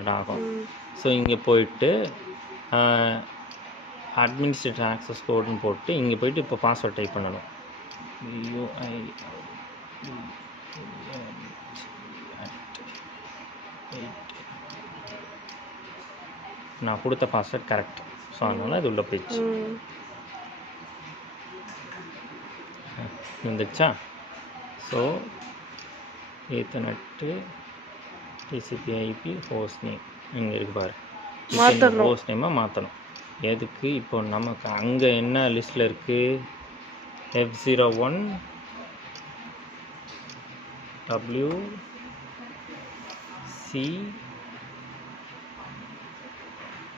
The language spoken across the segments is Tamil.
ஆகும். ஸோ இங்கே போயிட்டு அட்மினிஸ்ட்ரேட்டர் ஆக்சஸ் கோடுன்னு போட்டு இங்கே போயிட்டு இப்போ பாஸ்வேர்ட் டைப் பண்ணணும். நான் கொடுத்த பாஸ்வேர்ட் கரெக்ட். ஸோ அதனால் இது உள்ள போயிடுச்சு. வந்துடுச்சா? So Ethernet TCP/IP host name இங்கே இருக்கு பாரு. ஹோஸ்ட் நேமாக மாற்றணும். எதுக்கு? இப்போ நமக்கு அங்கே என்ன லிஸ்ட்டில் இருக்குது? F01 WC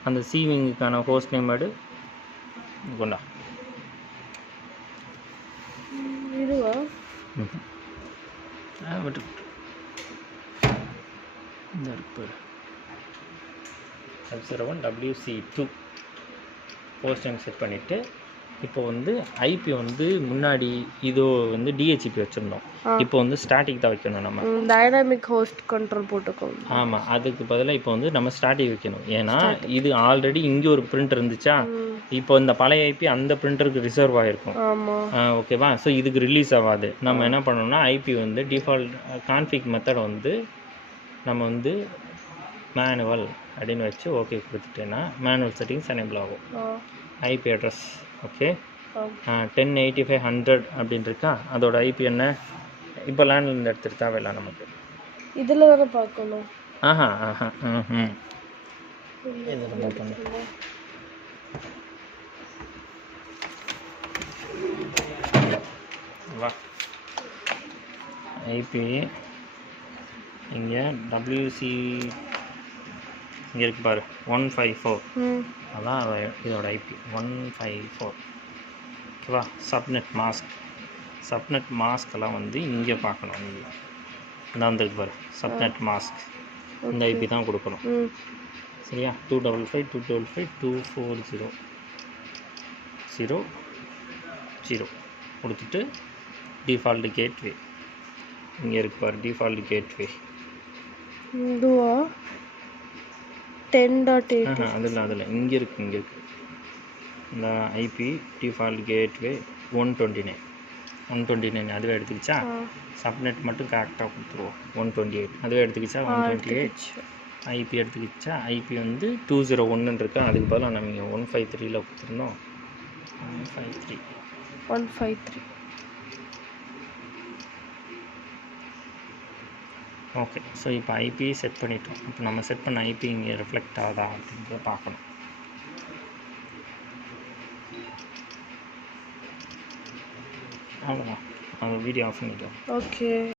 அந்த சிவிங்குக்கான ஹோஸ்ட் நேம் எடு கொண்டா. விட்டு இந்த இருக்கு F01 WC2 host name set பண்ணிவிட்டு இப்போ வந்து ஐபி வந்து முன்னாடி இதோ வந்து டிஹெச்பி வச்சுருந்தோம். இப்போ வந்து ஸ்டாட்டிக் தான் வைக்கணும். நம்ம டைனாமிக் ஹோஸ்ட் கண்ட்ரோல் போட்டுக்கோம். ஆமாம், அதுக்கு பதிலாக இப்போ வந்து நம்ம ஸ்டாட்டிக் வைக்கணும். ஏன்னா இது ஆல்ரெடி இங்கே ஒரு பிரிண்டர் இருந்துச்சா, இப்போ இந்த பழைய ஐபி அந்த பிரிண்டருக்கு ரிசர்வ் ஆகிருக்கும். ஓகேவா? ஸோ இதுக்கு ரிலீஸ் ஆகாது. நம்ம என்ன பண்ணணும்னா ஐபி வந்து டிஃபால்ட் கான்ஃபிக் மெத்தட் வந்து நம்ம வந்து மேனுவல் அப்படின்னு வச்சு ஓகே கொடுத்துட்டேன்னா மேனுவல் செட்டிங்ஸ் எனேபிள் ஆகும். ஐபி அட்ரஸ் ஓகே 1085.100 அப்படின்னு இருக்கா, அதோட ஐபி என்ன? இப்போ லேண்ட்லேருந்து எடுத்துகிட்டு தேவையில்ல நமக்கு. இதில் தானே பார்க்கணும். இதில் பார்க்கணும். வா ஐபி இங்கே WC இங்கே இருக்கு பாரு 154. அதான் இதோட ஐபி 154. ஓகேவா? சப்நெட் மாஸ்க்கெல்லாம் வந்து இங்கே பார்க்கணும். இங்கே இந்த வந்துருக்கு பாரு சப்நெட் மாஸ்க், இந்த ஐபி தான் கொடுக்கணும். சரியா? 255.225.240.0 கொடுத்துட்டு டிஃபால்ட் கேட்வே இங்கே இருக்கு பாரு. டிஃபால்ட் கேட்வே 10.8 அதில் இங்கே இருக்குது. இந்த ஐபி டிஃபால்ட் கேட்வே 129 அதுவே எடுத்துக்கிச்சா. சப்நெட் மட்டும் கரெக்டாக கொடுத்துருவோம். 128 அதுவே எடுத்துக்கிச்சா. 128 ஐபி எடுத்துக்கிச்சா. ஐபி வந்து 201 இருக்கு. அதுக்கு பதிலாக நம்ம 153 கொடுத்துருந்தோம். 153 ஓகே. ஸோ இப்போ ஐபி செட் பண்ணிட்டோம். இப்போ நம்ம செட் பண்ண ஐபி இங்கே ரிஃப்ளெக்ட் ஆகுதா அப்படின்றத பார்க்கணும். அவ்வளோதான். அந்த வீடியோ ஆஃப் பண்ணிட்டோம். ஓகே.